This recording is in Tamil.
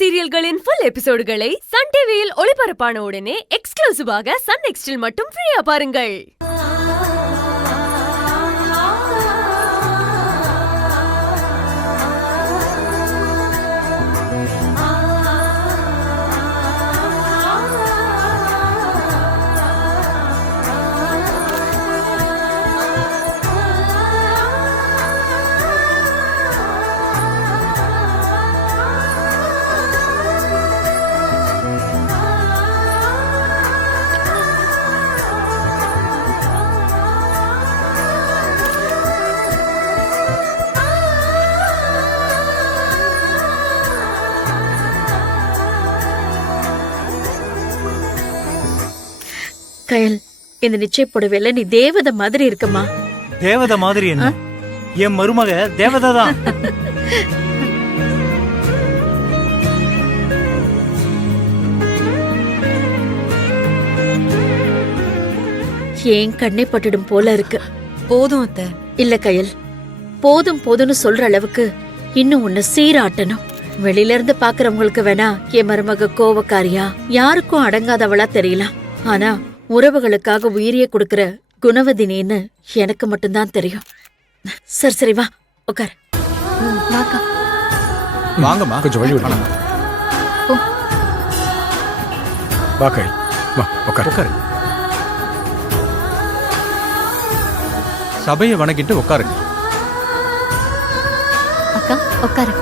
சீரியல்களின் ஃபுல் எபிசோடுகளை சன் டிவியில் ஒளிபரப்பான உடனே எக்ஸ்க்ளூசிவாக சன் நெக்ஸ்டில் மட்டும் ஃப்ரீயா பாருங்கள். கயல், இந்த நிச்சய புடவையில நீ தேவதை மாதிரி இருக்கமா? தேவதை மாதிரி என்ன? என் மருமக தேவதை தான். ஏன் கண்ணை பட்டுடும் போல இருக்கு. போதும் அத்தை. இல்ல கயல், போதும் போதும்னு சொல்ற அளவுக்கு இன்னும் உன்னை சீராட்டணும். வெளியில இருந்து பாக்குறவங்களுக்கு வேணா என் மருமக கோவக்காரியா, யாருக்கும் அடங்காதவளா தெரியலாம். ஆனா உறவுகளுக்காக உயிரியே கொடுக்கற குணவதினின்னு எனக்கு மட்டும்தான் தெரியும். சரி சரி, வா உட்கார். வாங்கம்மா, கொஞ்சம் வழி விடலாம். வா கயல், வா உட்கார் உட்காரு. சபையை வணங்கிட்டு உட்காருங்க. அக்கா உட்காரு.